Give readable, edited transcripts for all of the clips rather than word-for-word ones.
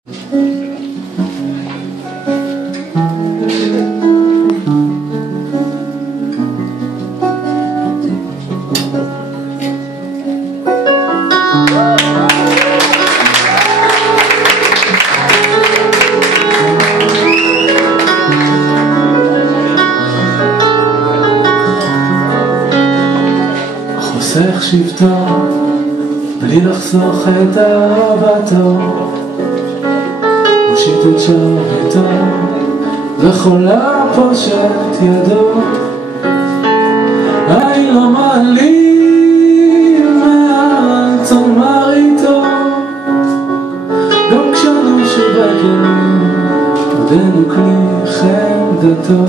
חוסך שבטו בלי לחסוך את אהבתו, מושיט את שרביטו לכל הפושט ידו. אין לו מעלים מעט אמר איתו, גם כשאנו שבגלים עודנו כלי חמדתו.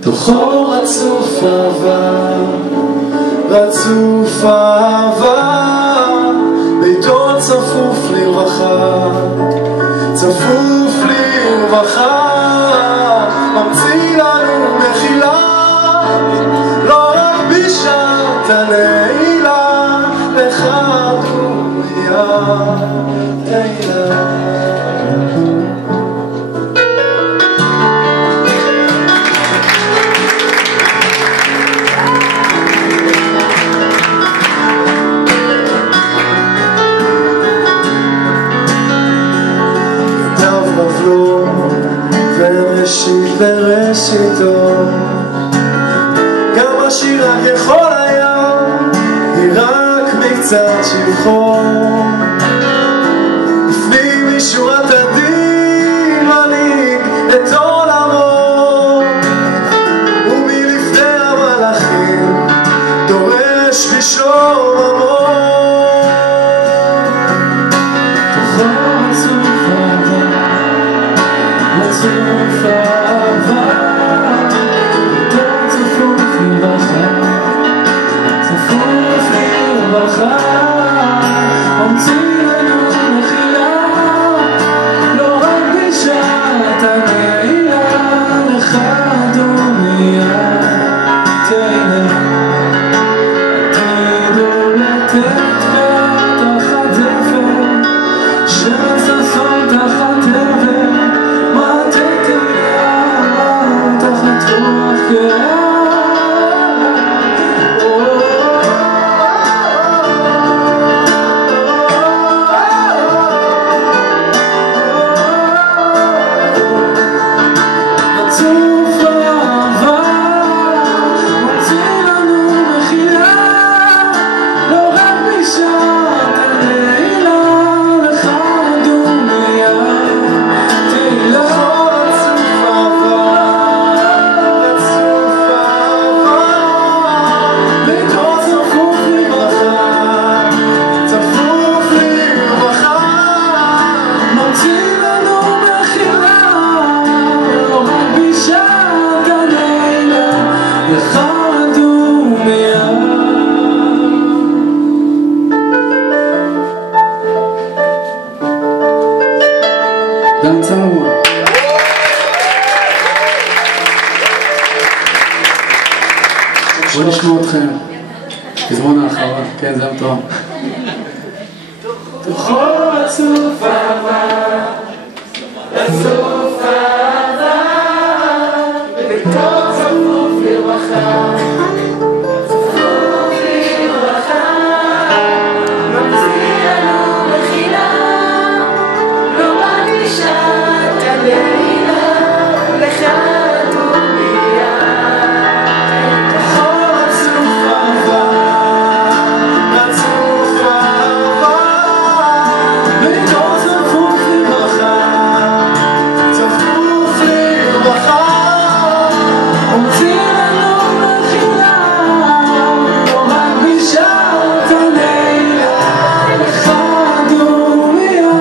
תוכו רצוף אהבה, רצוף אהבה, ביתו צפוף לרווחה, צפוף לרווחה, ממציא לנו מחילה, לא רק בשעת הנעילה, לך דומיה תהילה. וראשית לראשיתו, גם השיר יכול היה, היא רק מקצת שבחו. לפנים משורת הדין מנהיג את עולמו, ומלפני המלאכים דורש בשוממו. צפוף אהבה, ביתו צפוף לרווחה, צפוף לרווחה, ממציא לנו מחילה, לא רק בשעת הנעילה, לך דומיה תהילה. עתידו לתת תחת זפר, שששון תחת עבר, דן צלמון. בואו נשמע אתכם, פזמון האחרון, כן זה המתואם. תוכו רצוף אהבה, רצוף אהבה, ביתו צפוף לרווחה, צפוף לרווחה, ממציא לנו מחילה, לא רק בשעת הנעילה, לך דומיה. תוכו רצוף אהבה, רצוף אהבה, ביתו צפוף לרווחה, צפוף לרווחה, ממציא לנו מחילה, לא רק בשעת הנעילה, לך דומיה.